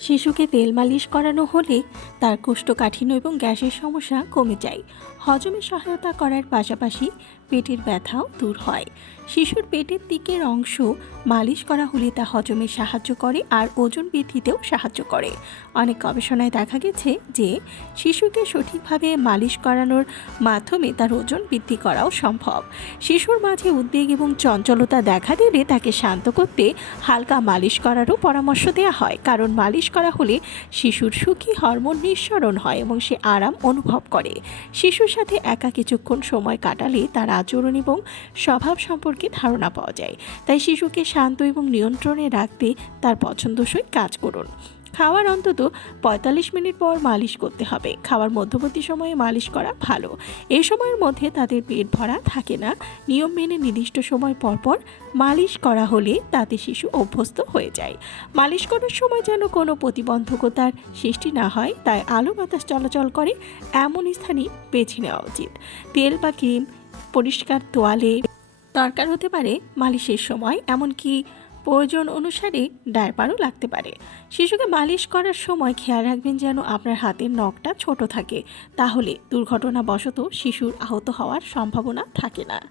শিশুকে তেল মালিশ করানো হলে তার কোষ্ঠকাঠিন্য এবং গ্যাসের সমস্যা কমে যায়। হজমে সহায়তা করার পাশাপাশি পেটের ব্যথাও দূর হয়। শিশুর পেটের দিকের অংশ মালিশ করা হলে তা হজমে সাহায্য করে আর ওজন বৃদ্ধিতেও সাহায্য করে। অনেক গবেষণায় দেখা গেছে যে, শিশুকে সঠিকভাবে মালিশ করানোর মাধ্যমে তার ওজন বৃদ্ধি করাও সম্ভব। শিশুর মাঝে উদ্বেগ এবং চঞ্চলতা দেখা দিলে তাকে শান্ত করতে হালকা মালিশ করারও পরামর্শ দেওয়া হয়। কারণ মালিশ করা হলে শিশুর সুখী হরমোন নিঃসরণ হয় এবং সে আরাম অনুভব করে। শিশুর সাথে একা কিছুক্ষণ সময় কাটালে তার আচরণ এবং স্বভাব সম্পর্কে ধারণা পাওয়া যায়। তাই শিশুকে শান্ত এবং নিয়ন্ত্রণে রাখতে তার পছন্দসই কাজ করুন। খাওয়ার অন্তত পঁয়তাল্লিশ মিনিট পর মালিশ করতে হবে। খাওয়ার মধ্যবর্তী সময়ে মালিশ করা ভালো। এই সময়ের মধ্যে তাদের পেট ভরা থাকে না। নিয়ম মেনে নির্দিষ্ট সময় পর পর মালিশ করা হলে তাতে শিশু অভ্যস্ত হয়ে যায়। মালিশ করার সময় যেন কোনো প্রতিবন্ধকতার সৃষ্টি না হয়, তাই আলো বাতাস চলাচল করে এমন স্থানই বেছে নেওয়া উচিত। তেল বা ক্রিম পরিষ্কার তোয়ালে দরকার হতে পারে মালিশের সময়, এমনকি প্রয়োজন অনুসারে ডায়পারও লাগতে পারে। শিশুকে মালিশ করার সময় খেয়াল রাখবেন যেন আপনার হাতের নখটা ছোট থাকে, তাহলে দুর্ঘটনাবশত শিশুর আহত হওয়ার সম্ভাবনা থাকে না।